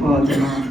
फातिमा।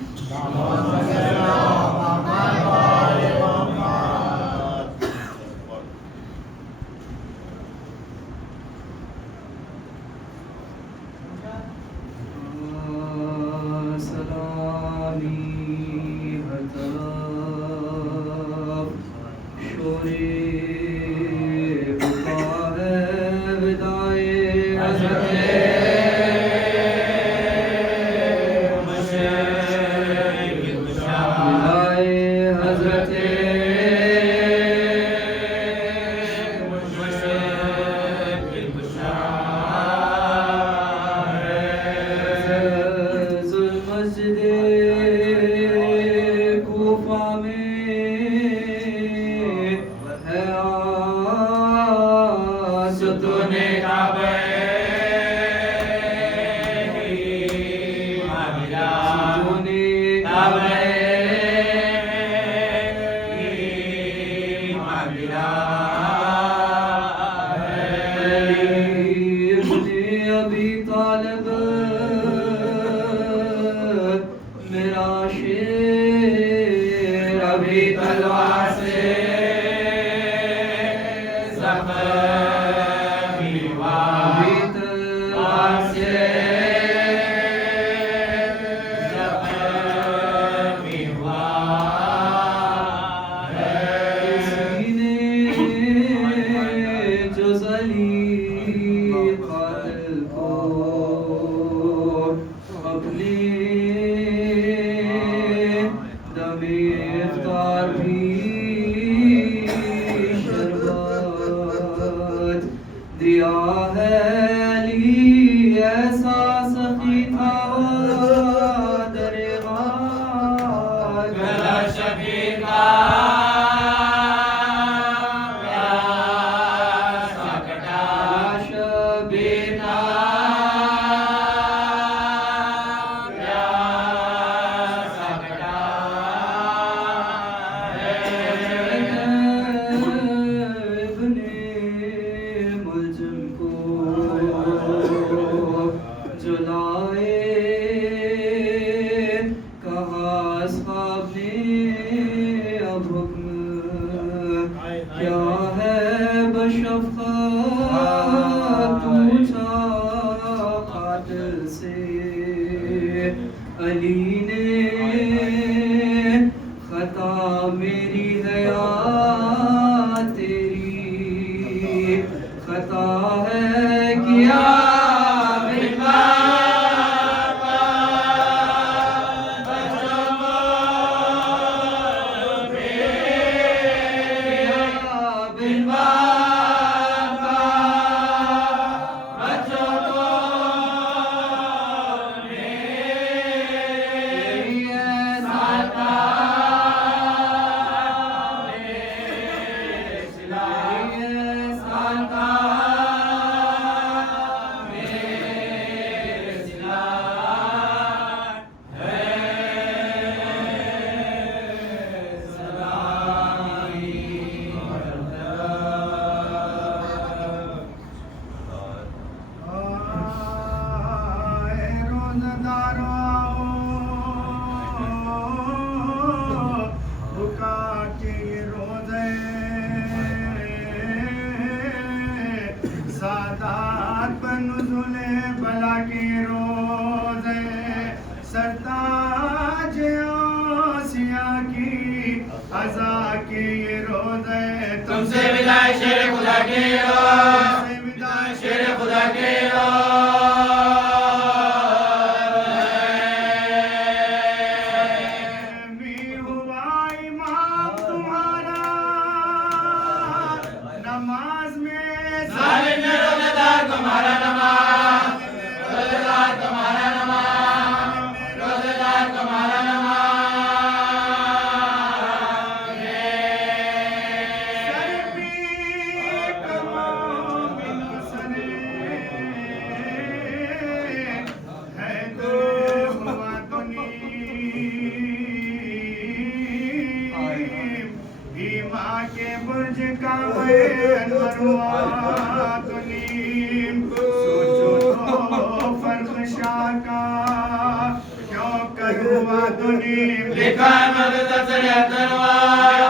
तूने लिखा मर्द तसरे तलवार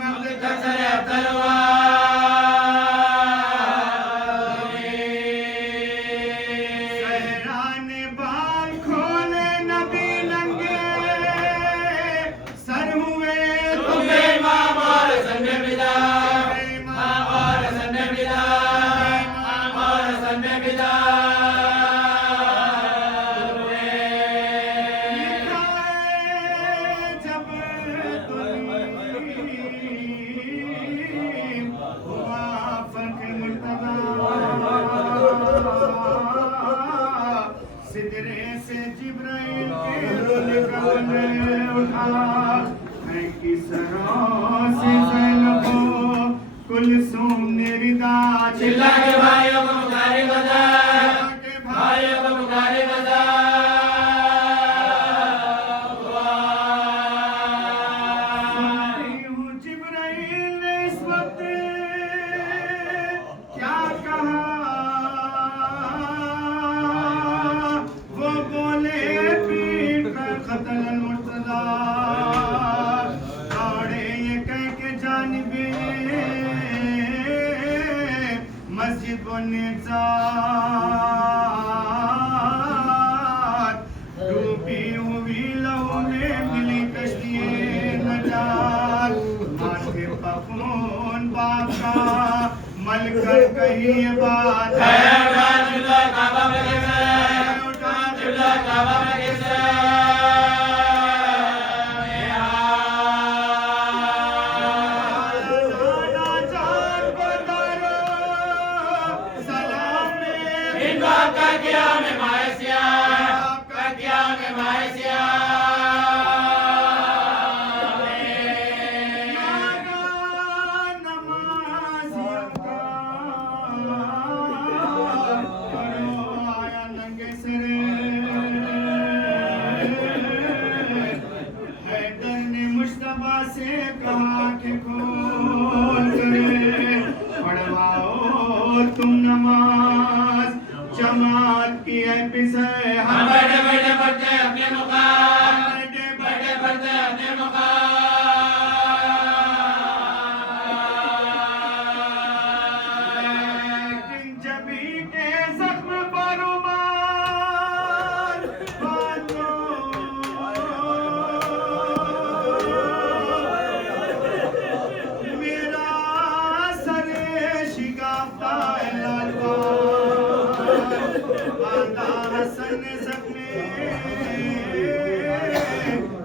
मर्द तसरे तलवार सहरा ने बाल खोले नबी नंगे सर हुए तुम्हें माँ और सन्ने बिदा माँ और सन्ने बिदा माँ और सन्ने बिदा सिदरे से जिब्राइल के निकल उठा मैं किसरों से ज़ैनबो कुलसूम ने रिदा चिल्ला के भाइयों को पुकारे बजा भाइयों को पुकारे बजा जिब्राइल ने इस वक्त क्या कहा वो बोले पीठ पर क़त्ल मुर्तज़ा दौड़े ये कह के जानिबे मस्जिद बुनियाद डूबी हुई लहू में मिली कश्ती नजात माथे पखून बाप का मलकर कही ये बात है चिल्ला काबा में किसे चिल्ला काबा में किसे क्या में मायसिया क्या में मायसिया मुश्तबा से कहा कि खोल करे पढ़वाओ तुम नमाज जमात की है पिसे हम बैठे बैठे पढ़ते अपने मुकाम बैठे बैठे पढ़ते अपने मुकाम जबी के जख्म पर रुमाल बांधो मेरा सरे शिकाफ्ता है लालवा हसन ज़ख्मे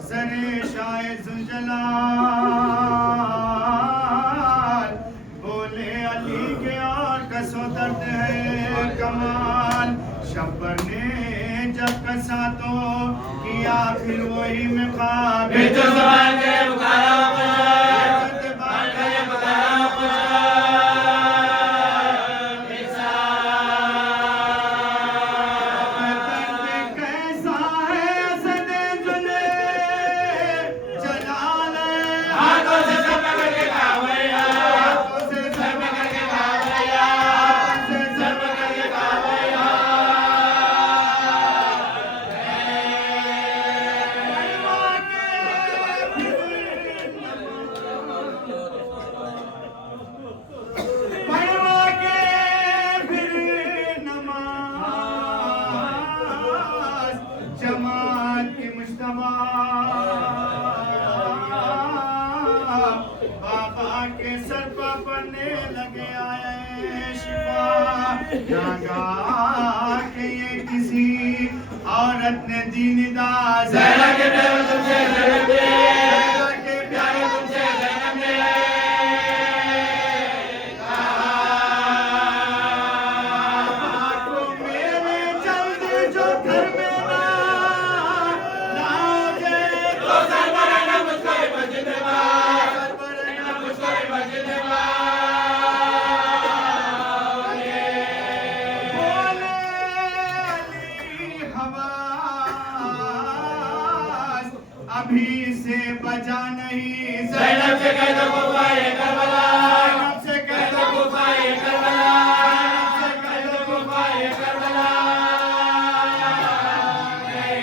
सरे शाह ज़ुल्जलाल बोले अली के और कसो दर्द है कमाल शब्बर ने जब कसा तो किया फिर वही में ख्वाब जमात की मुश्तबा बाबा के सर पर पड़ने लगे आए शिफा नागा के ये किसी औरत ने दीनिदा ज़हरा के प्यारे तुमसे ज़हरा के प्यारे तुमसे ज़हरा में अभी से बजा नहीं ज़ैनब से कह दो कुफाए करबला ज़ैनब से कह दो कुफाए करबला ज़ैनब से कह दो कुफाए करबला मैं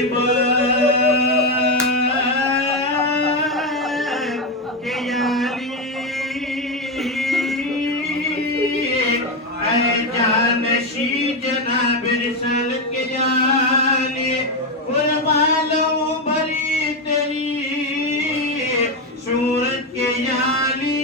गरीब के याली जानशी जनाब रिसालत के जाने कुर्बानों भरी तेरी सूरत के याली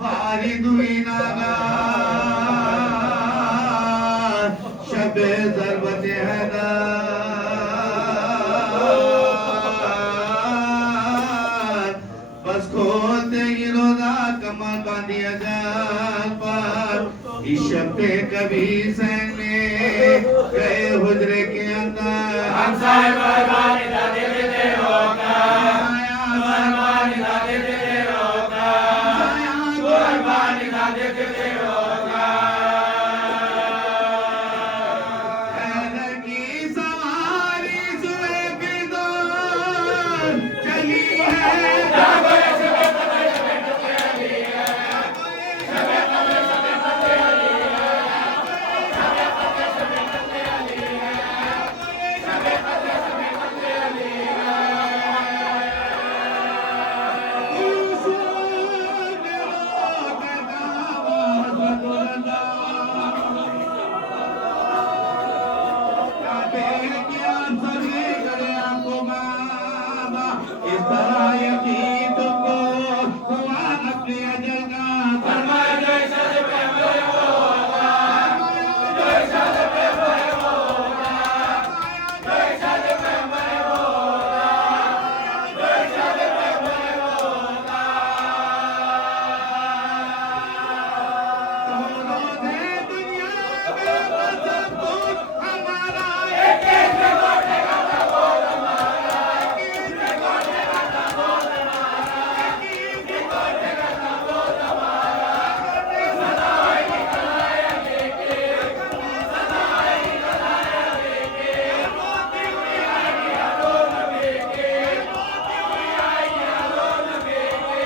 मारी दुई नागा शबे ज़रबत हैदा बस खोलते ही रोजा कमा बांधी अजान पर इस शब्दे कभी सैन में गए हुजरे के अंदर हम साहिब कुर्बानी दादे दे होगा कुर्बानी दादे दे होगा कुर्बानी दादे दे होगा हैदर की सवारी सुबह बिदौर चली है इस तरह यकीन तुमको हुआ अपने अजल का फरमाए जो इशाद पे मोए होगा जो इशाद पे मोए होगा जो इशाद पे मोए होगा जो इशाद पे मोए होगा दोनों थे दुनिया में सब कुछ हमारा एक एक में गोटे का वो हमारा एक में गोटे का वो हमारा एक में गोटे का वो हमारा सदाई निकलाया लेके सदाई निकलाया लेके मोती हुई आई आलो नबी के मोती हुई आई आलो नबी के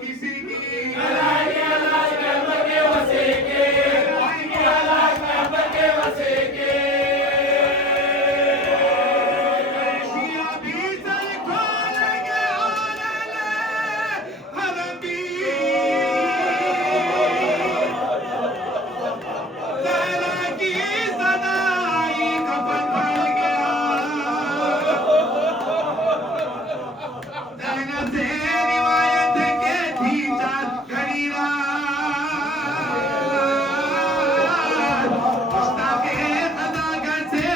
किसी की अलाही अलाही रहमत के वसे के अलाही रहमत के वसे के शिया भी सर खोलेंगे आने हर भी ज़हरा की सदाई कफन भर गया ज़हरा से रिवायत के थी चार घड़ी रात मुश्ताक़े अदागर से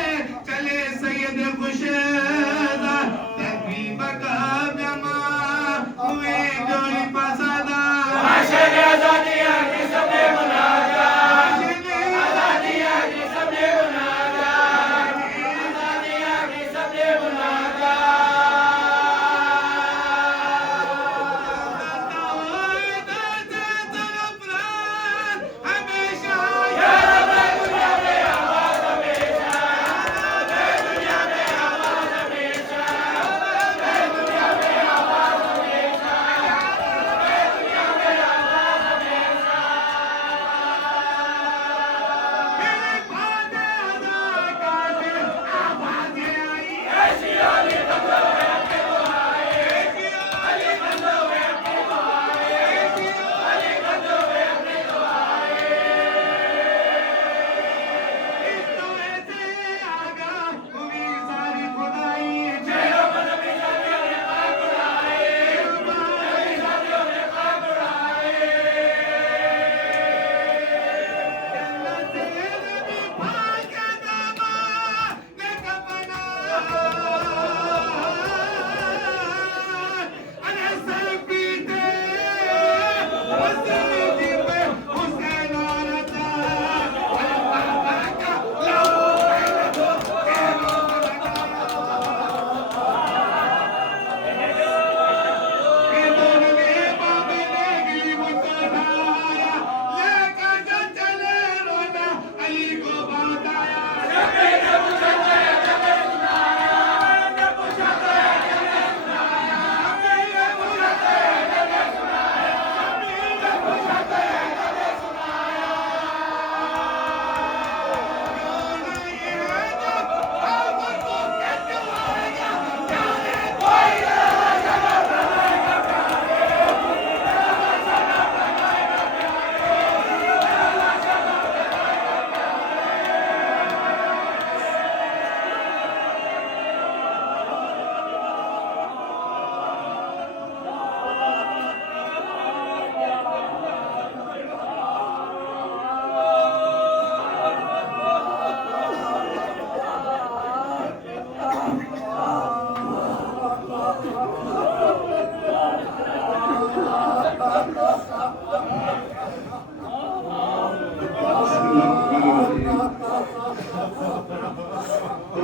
चले सैयद खुशदा तकरीब कब जमा हुए जोड़ी पसादा आशिक आजादिया की सबने मुनाजा आजादिया की सबने मुनाजा आजादिया की सबने मुनाजा हमेशा या रब दुनिया में आवाज हमेशा दुनिया में आवाज हमेशा दुनिया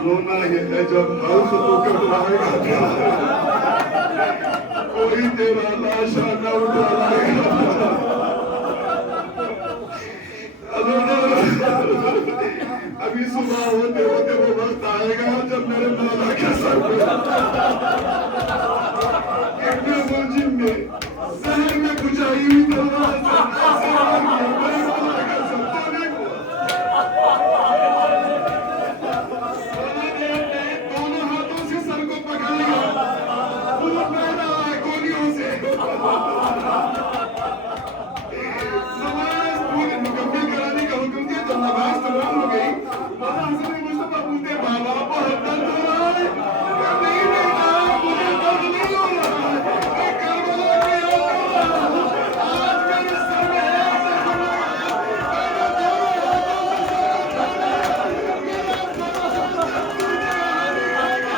रोना ये है जब हर्ष होकर आएगा, कोई तेरा लाशा न उठाएगा। अभी सुबह होते होते वो वक्त आएगा जब मेरे मौला के सर पे मुलजिम में शहर में बुझाई हुई तलवार से मेरे मौला का सर तोड़ने को दोनों हाथों से सर को पकड़ लिया, खून बह रहा है गोलियों से। नमाज पूरी मुकम्मल कराने का हुक्म दिया। जब नमाज तमाम हो गई, मौला हसन मुस्तफा पूछते बाबा बहुत दर्द हो रहा है? नहीं बेटा, मुझे दर्द नहीं हो रहा है, मैं करबला के आज मेरे सर में ऐसे लगा, मैंने दोनों हाथों से सर उठाया, मेरा दोनों हाथ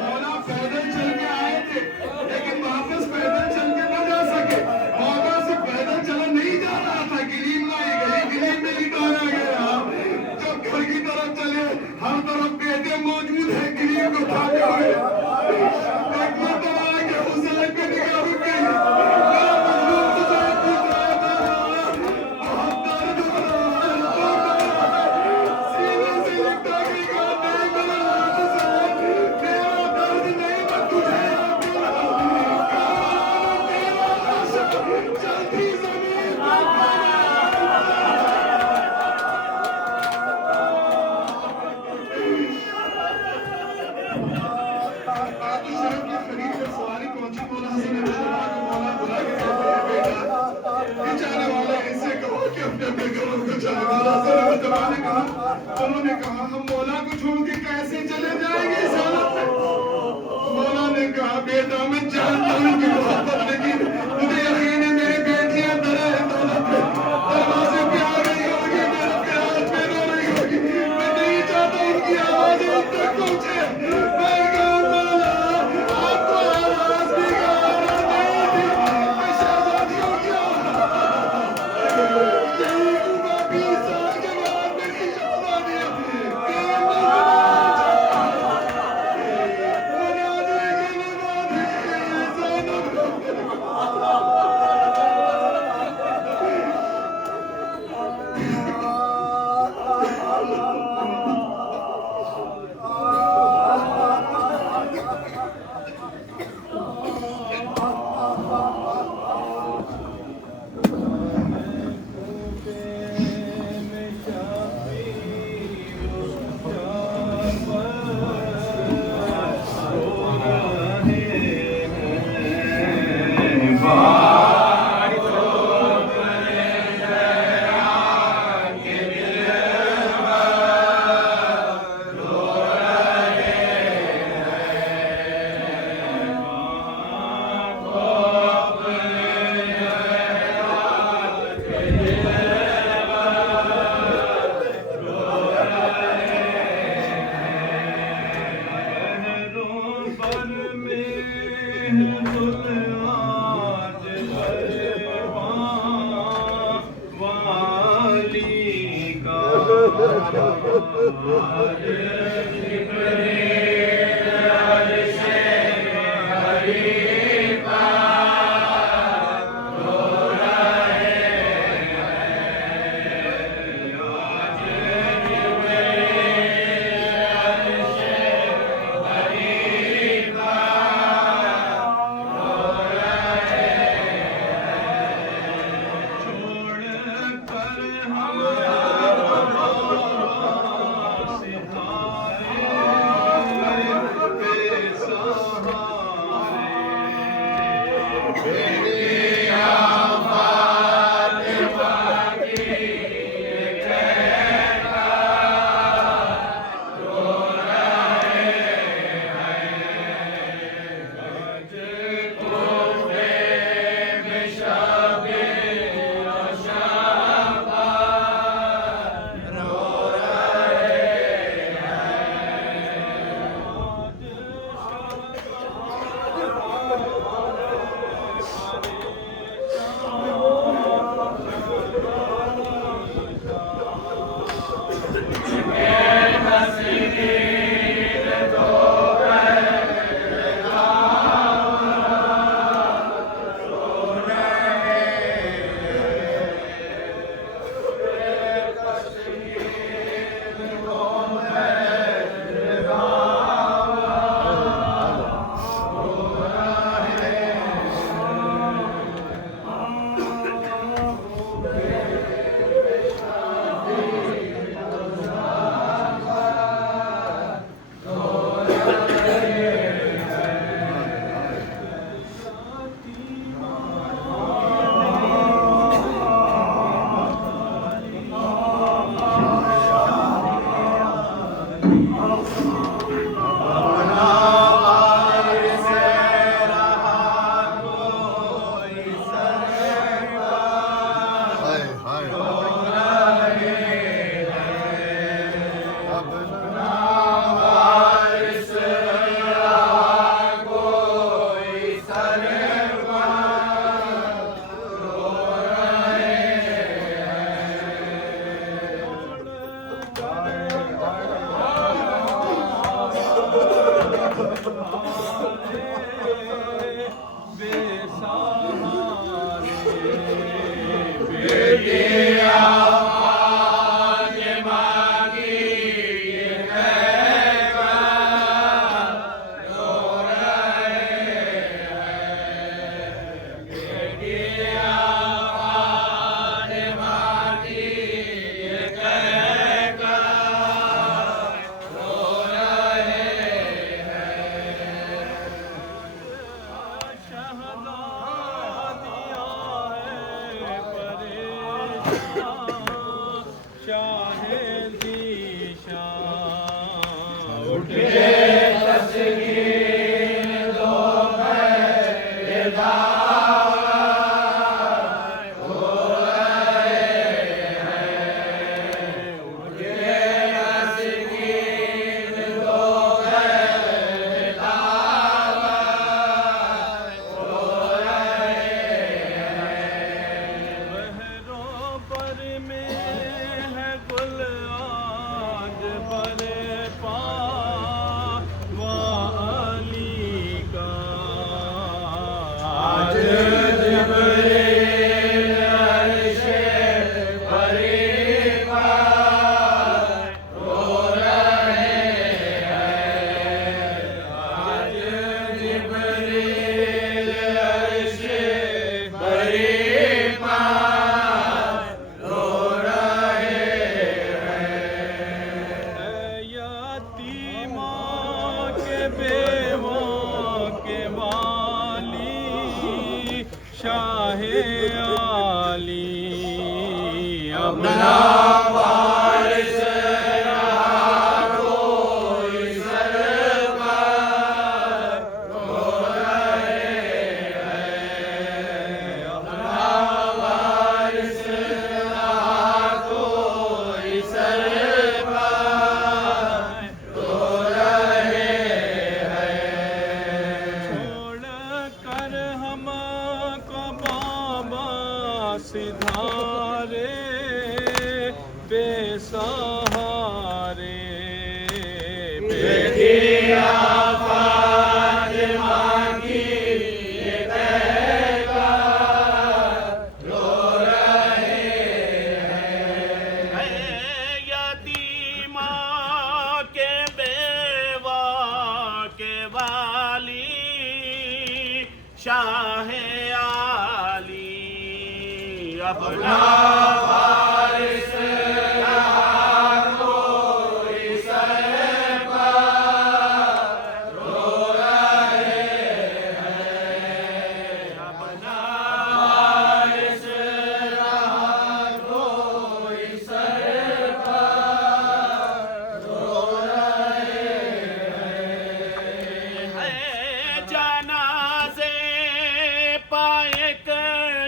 मौला पैदल चल के आए थे, लेकिन वापस पैदल चल के न जा सके। मौला से पैदल चला नहीं जा रहा था, गिलीम लाई गई, गिलीम में लिटाया गया। जब घर की तरफ चले, हर तरफ बेटे मौजूद है गिलीम को उठाते हुए। एक मरतबा आके हुसैन पे निगाह रुक गई। मेरा मजलूम हुसैन पूछ रहा है, बहुत दर्द हो रहा है, सीने से लिपटा के कहा, नहीं मेरा हुसैन, तेरा दर्द नहीं, मैं तुझे चलती जमीन पर बादशाह की खरीद पर सवारी पहुंची। मौला हसन मुस्तफा को मौला बुला के कहते हैं, बेटा ये जाने वाले इनसे कहो कि अपने अपने घरों को चले। मौला हसन मुस्तफा ने कहा, उन्होंने कहा हम मौला को छोड़ के कैसे चले जाएंगे इस हालत में? मौला ने कहा, बेटा मैं जानता हूँ कि मोहब्बत, लेकिन मुझे यकीन है मेरी बेटियां दरे दौलत पे दरवाजे पे आ रही होगी, मेरे प्यार पे रो रही होगी, मैं नहीं चाहता उनकी आवाज इन तक पहुंचे। मैं कहा मौला आपको आवाज भी आवाज नहीं थी, मैं शहजादियों की आवाज यही हुआ 20 साल के बाद मेरी शहजादियां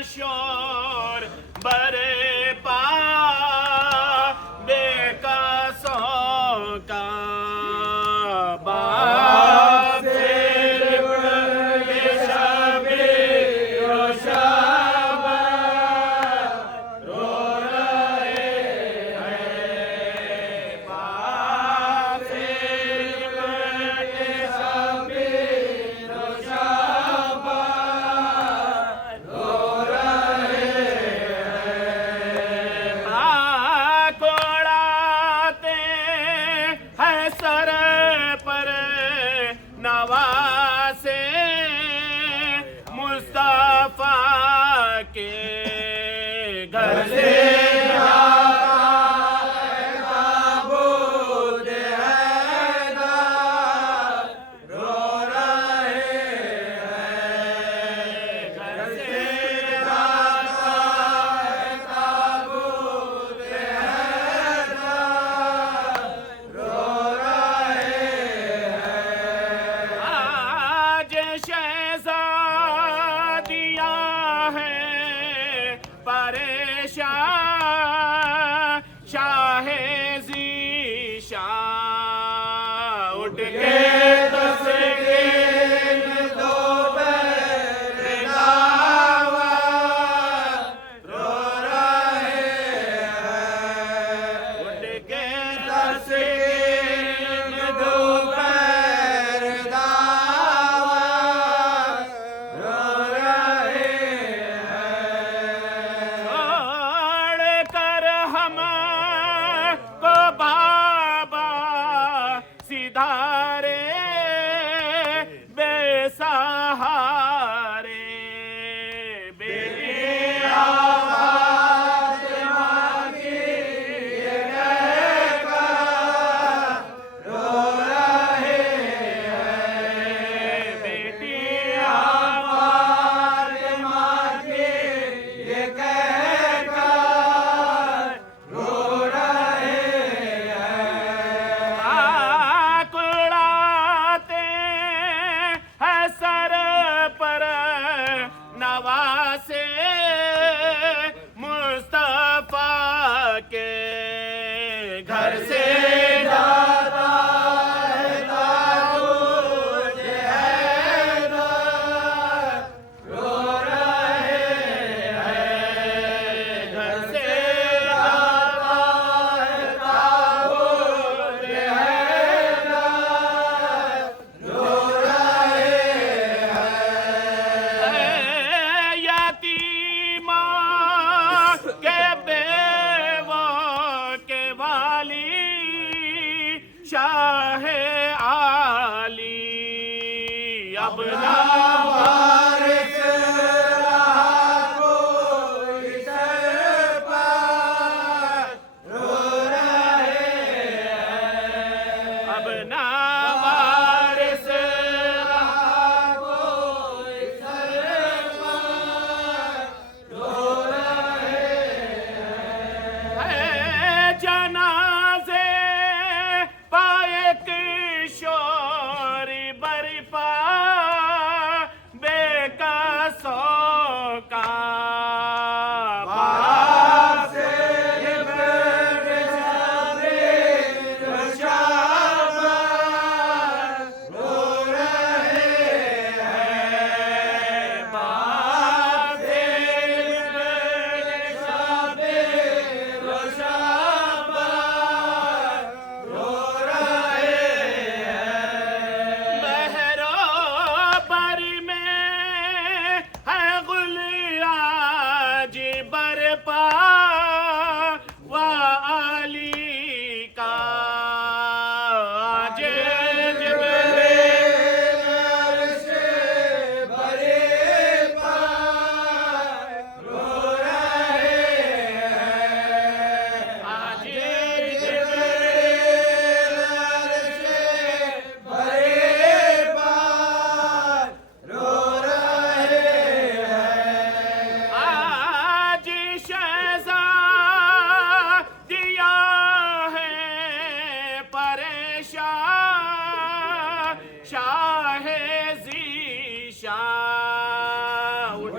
शोर बरे पा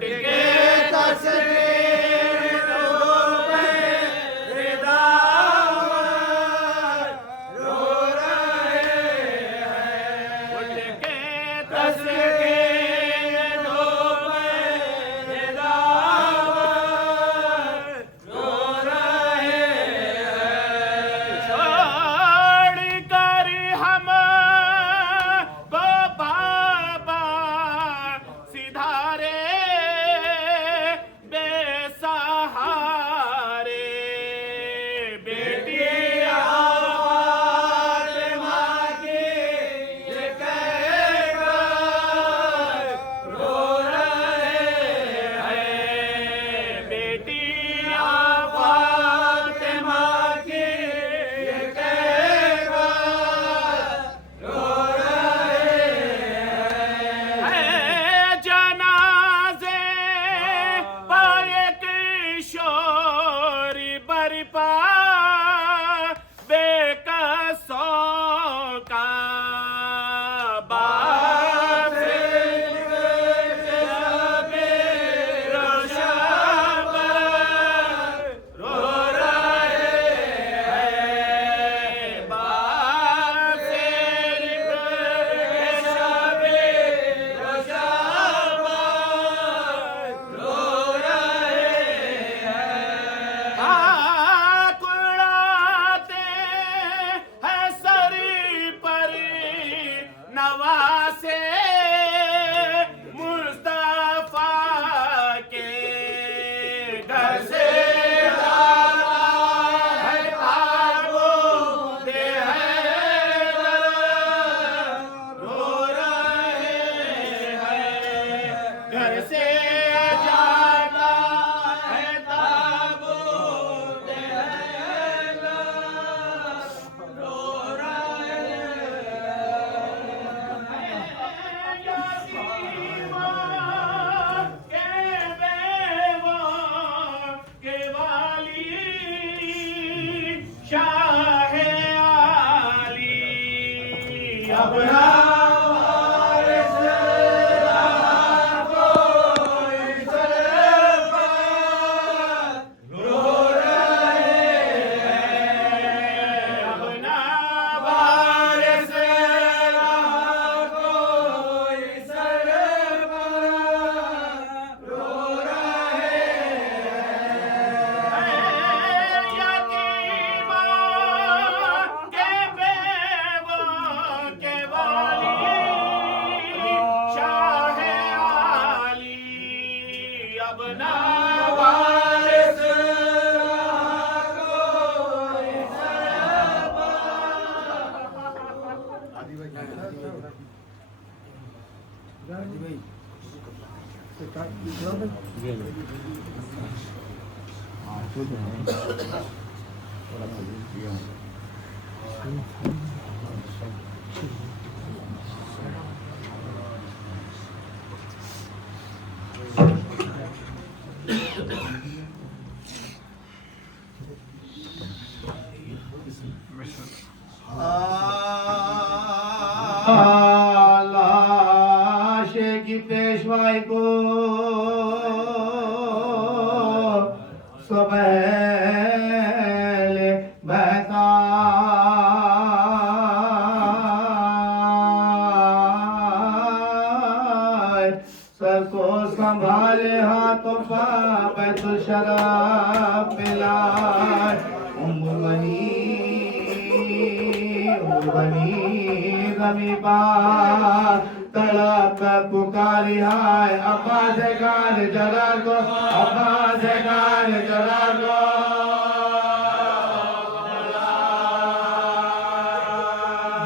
के तस्वीर डूबे रिदावर रो रहे हैं। उठ के तस्वीर डूबे रिदावर रो रहे हैं। छोड़ कर हम को बाबा सिधारे बेसहारे बेटी फातिमा की ये कहकर रो रहे हैं। बेटी फातिमा की ये कहकर रो रहे हैं। जनाजे पर किशोरी बरपा बेकसों का बाप रोशन रो रहे हैं। बाप कुड़ाते हैं सरी पर नवासे मुस्तफा के घर से जाता है ताबूत हैदर रो रहे हैं। घर से जाता है ताबूत हैदर रो रहे हैं। यतीमा के बेवा के वाली शाह आली अपना वारिस कोई सरपा रो रहे हैं। अपना वारिस कोई सरपा रो रहे हैं। यतीमा के बेवा के वाली शाह आली अपना वारिस कोई सरपा लाशे की पेशवाई को सबेले बहता सर को संभाले हाथों का बैतुल शराब मिलाए उम्र बनी गमी बार तड़प पुकारी हाय अब्बा से गान जरा को अब्बा से गान जरा को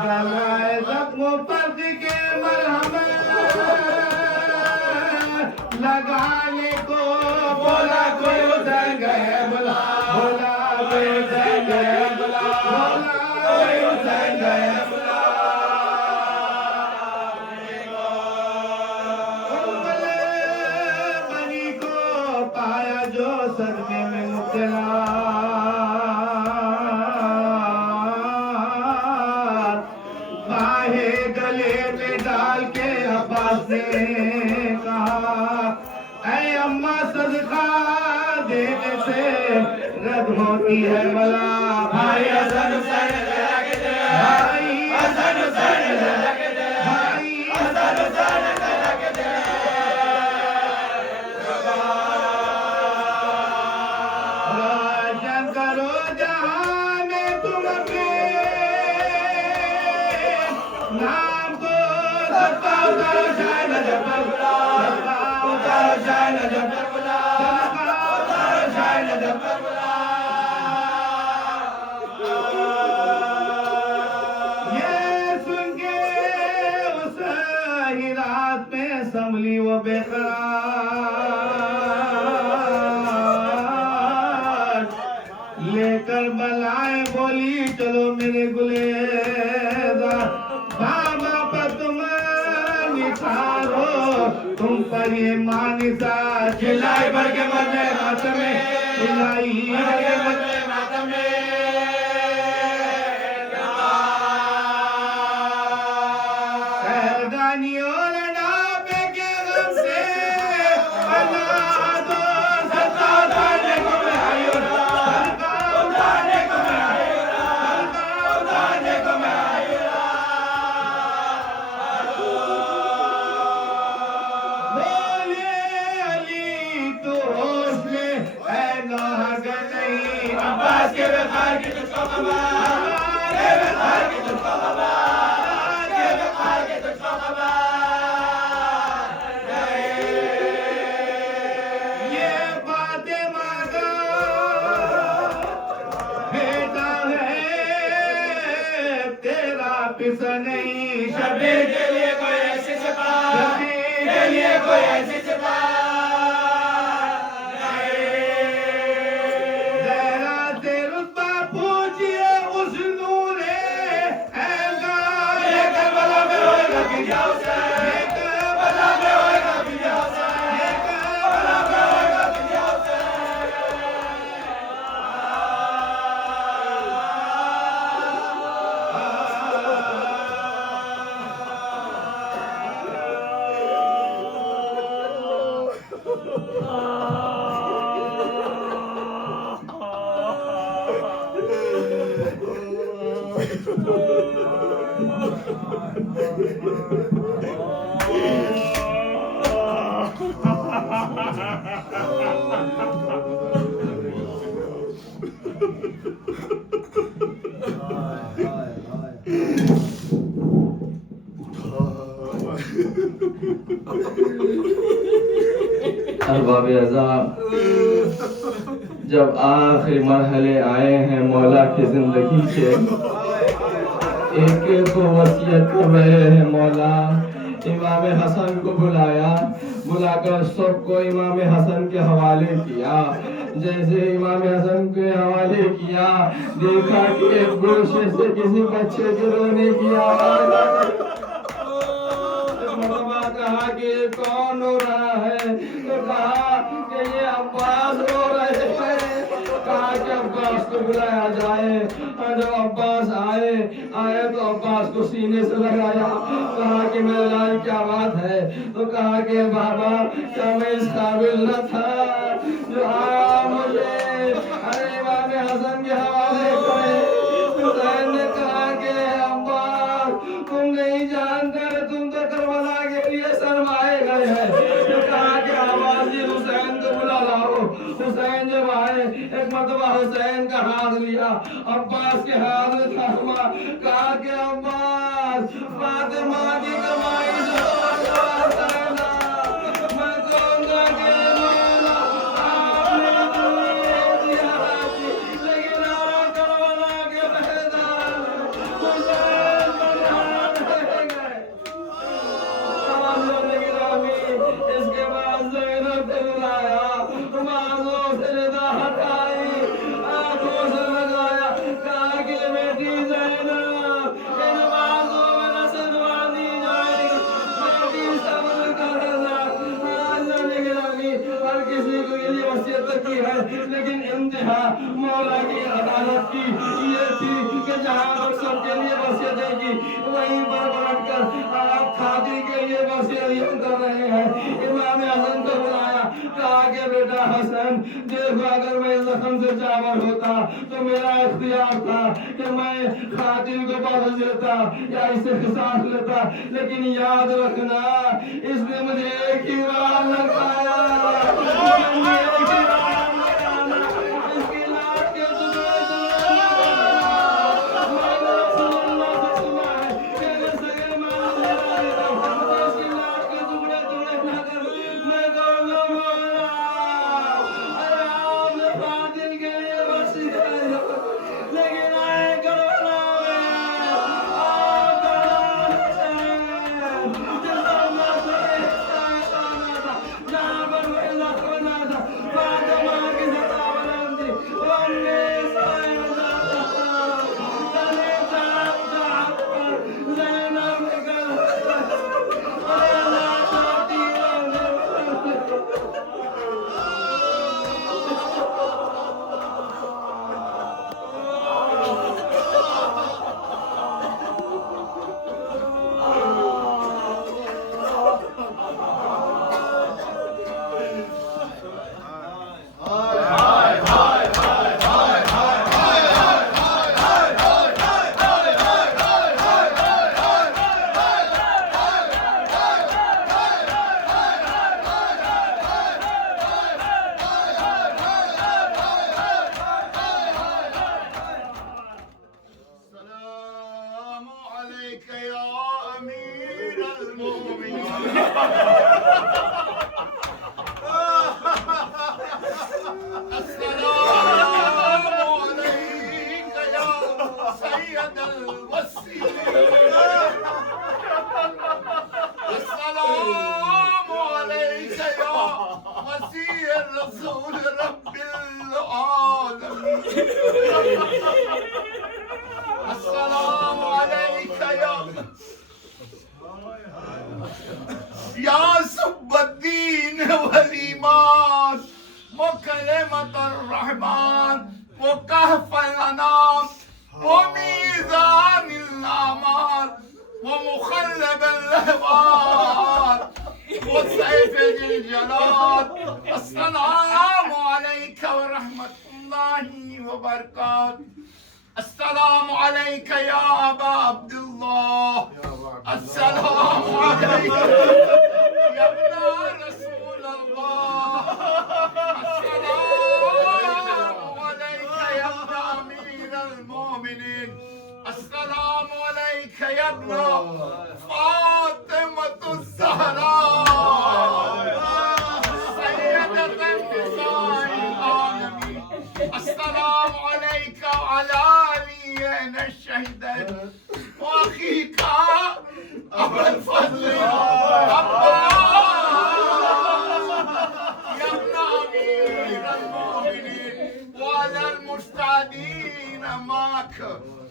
गलाए जख्म पर के मरहम लगाने को बोला कोई उधर गए बोला बोला कोई उधर गए बोला बोला कोई उधर गए सदमे में मुब्तला बाहे गले में डाल के अब्बास ने कहा ऐ अम्मा सदका देने से रद्द होती है बला। भाई हसन हुसैन जरा के दे, भाई हसन हुसैन जरा के दे, भाई हसन हुसैन जरा के दे। रोशन करो जहां में तुम अपने नाम को, सत्ता उतारो शाह नजफ पर बुला, सत्ता उतारो शाह नजफ पर बुला, सत्ता उतारो शाह नजफ पर बुला। ये सुन के उस ही रात में संभली वो बेकरार, लेकर बलाएं बोली चलो मेरे गुलेदार। बाबा पर तुम निखारो, तुम पर ये मानिसा खिलाई भर के बदले हाथ में, खिलाई भर के बदले हाथ में। सहरदानियों लड़ा पे के गम से अल्लाह दो, सत्ता उतारने को मैं आयो, सत्ता उतारने को मैं आयो, सत्ता उतारने को मैं आयो। बोले अली तू होश में है नौहगर नहीं, अब्बास के बेकार की तुझको खबर, हमारे बेकार की तुझको खबर, के बेकार की तुझको खबर। ये फातिमा का बेटा है तेरा पिसा नहीं, शबीर के लिए कोई ऐसी सिफा, शबीर के लिए कोई ऐसी सिफा। जरा से रुतबा पूछिए उस नूरे ऐगा, ये करबला में होएगा बिया हुसैन, ये करबला में होएगा बिया हुसैन, ये करबला में होएगा बिया अरबाब अज़ाब, जब आखिरी मरहले आए हैं मौला की जिंदगी के, एक एक को वसीयत कर रहे हैं मौला। इमाम हसन को बुलाया, बुलाकर सबको इमाम हसन के हवाले किया। जैसे इमाम हसन के हवाले किया, देखा कि एक गोशे से किसी बच्चे के रोने की आवाज। कहा कि ये कौन रो रहा है, तो कहा कि ये अब्बास रो रहे हैं। कहा कि अब्बास को बुलाया जाए, और जब अब्बास आए तो अब्बास को सीने से लगाया। कहा कि मेरे लाल क्या बात है, तो कहा कि बाबा क्या मैं इस काबिल न था जो आया मुझे अरे इमाम हसन के हवाले करे। हुसैन ने कहा कि अब्बास तुम नहीं जानते, तुम तो करबला के लिए शर्माए गए हैं। तो कहा कि आवाज़ी हुसैन को बुला लाओ। हुसैन जब आए, एक मरतबा हुसैन का हाथ लिया, अब्बास के हाथ में थामा। कहा कि अब्बास फातिमा की कमाई से मैं कहूँगा कि मौला आपने मुझे दिया, लेकिन आप करबला के मैदान हुसैन बना रह गए। इसके बाद ज़ैनब को बुलाया, बाजों से निदा हटाई, आंखों से लगाया। कहा कि बेटी ज़ैनब इन बाजों में नस्ल बांधी जाएगी, बेटी सब्र करना। हर किसी को ये वसीयत की है, लेकिन इंतहा मौला की अदालत की ये थी कि जहाँ पर सबके लिए वसीयत की, वहीं पर बैठकर आप खातिर के लिए वसीयत कर रहे हैं। इमाम हसन को बुलाया, कहा कि बेटा हसन देखो, अगर मैं जख्म से चावल होता तो मेरा इख्तियार था कि मैं खातिन को बख्श देता या इसे खिसास लेता, लेकिन याद रखना इसने मुझे एक ही बार लगाया, इसकी लाश के टुकड़े या सुब्बद्दीन वलीमान वो कलेमतुर रहमान वो कहफल अनाम वो मीज़ानिल आमाल वो मुखल्लबुल अहवाल वो सैफुल जलाल। अस्सलामु अलैका व रहमतुल्लाहि व बरकातुहू। अस्सलामु अलैका या अबा अब्दुल्लाह। अस्सलामु अलैका या इब्ना रसूल अल्लाह। अस्सलामु अलैका या इब्ना अमीरुल मोमिनीन। अस्सलामु अलैका या इब्ना फातिमतुज़ ज़हरा सय्यदतुन निसाइल आलमीन। अस्सलामु अलैका व अला आलियन अश-शहीदैन व अखीका अबुल फज़ल अब्बास या इब्ना अमीरुल मोमिनीन व अलल मुस्तअदीन माक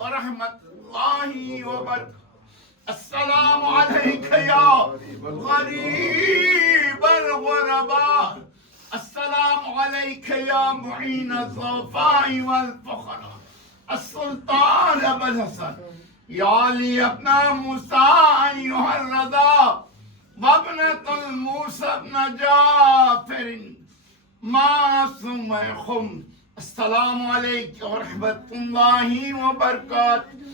व रहमतुल्लाहि व बरकातुहू। अस्सलामु अलैका या गरीबल गुरबा। अस्सलामु अलैका या मुईन ज़ुअफ़ा'i वल फ़ुक़रा। अस्सुल्तान अबुल हसन या अली अपना मूसा अय्युहर रज़ा वब्नतुल मूसा इब्न जाफ़र मासूम खुम। अस्सलामु अलैका व रहमतुल्लाहि व बरकातुहू।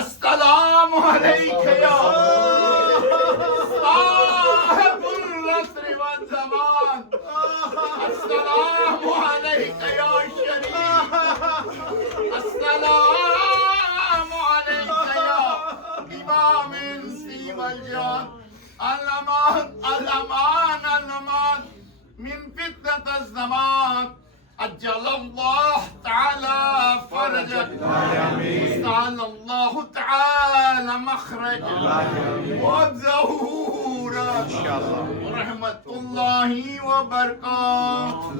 अस्सलामु अलैका या साहिबुल असर वल ज़मान। अस्सलामु अलैका या शरीफ। अस्सलामु अलैका या इमाम इंसी वल जान। अल-अमान अल-अमान अल-अमान मिन फितनतिज़ ज़मान। अज्जलल्लाहु तआला फरजक वस्तअनल्लाहु तआला मखरजक व ज़हूरक रहमतुल्लाहि व बरकातुहू।